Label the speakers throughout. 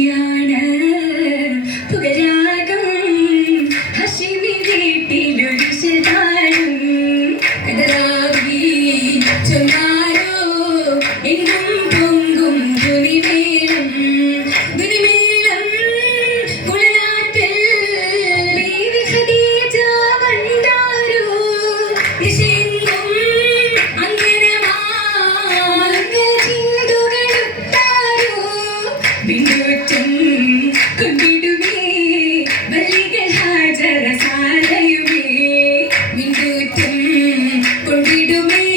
Speaker 1: Yeah.
Speaker 2: you mean?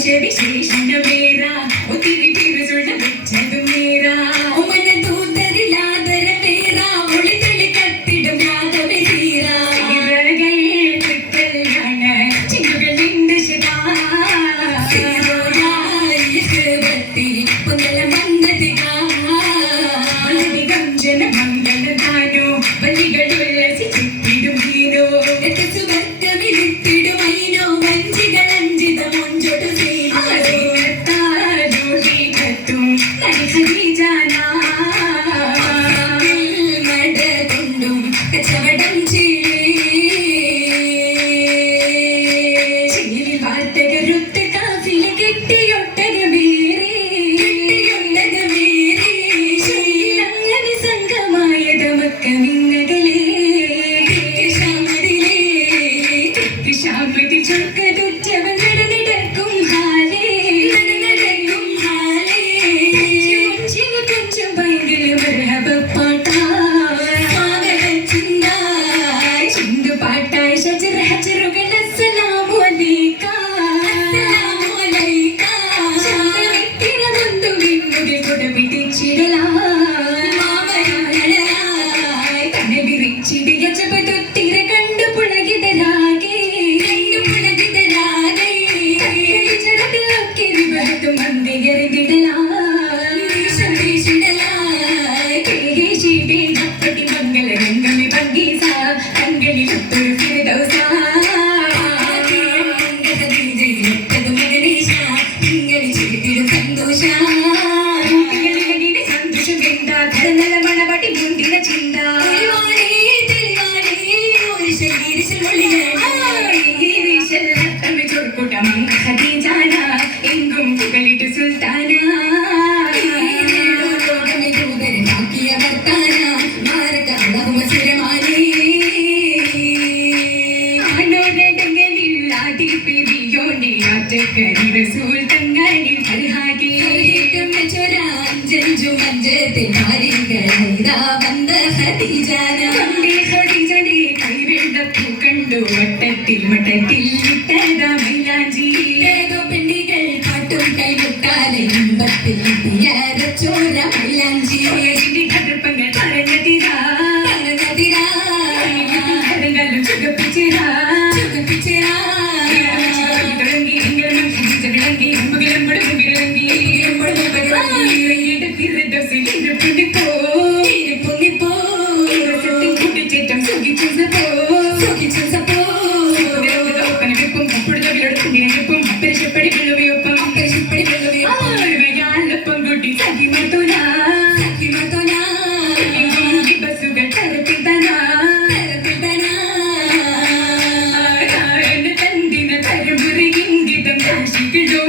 Speaker 1: ശരി ശരി ശരി പേരാ ഒത്തിരി പേര് ചുണ്ടു எதமக்கவின் മറ്റും മന്ദികരി വിടലായി.
Speaker 2: സന്ദേശിടലായി.
Speaker 1: കേകേശിടേ നപ്പടി മംഗള രംഗമി ഭംഗീസ കങ്കളി ഉത്തൊരു ഫിരദൗസ സന്തോഷം. എന്താ കരനല മണപടി മുന്തിന ചിന്ത.
Speaker 2: ശരീരത്തിൽ
Speaker 1: കണ്ടു വട്ടത്തിൽ മട്ടത്തിൽ വിട്ടതാ മൈലാഞ്ചിയിലേതോ
Speaker 2: പെണ്ണികൾ പാട്ടും കൈവിട്ടാലെ ഇമ്പത്തിൽ ചോര മൈലാഞ്ചി.
Speaker 1: കടുപ്പങ്ങൾ പറഞ്ഞതിരാ.
Speaker 2: പറഞ്ഞതിരാ.
Speaker 1: ചുകപ്പിച്ചിരാ.
Speaker 2: ചുകപ്പിച്ചിരാ.
Speaker 1: വിളങ്ങി വിളങ്ങി വിളങ്ങി വിളങ്ങി വിളങ്ങി വിളങ്ങി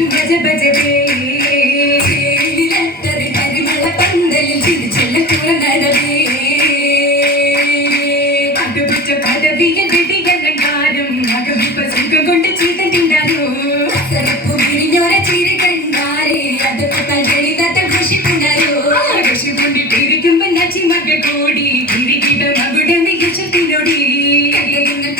Speaker 1: you visit.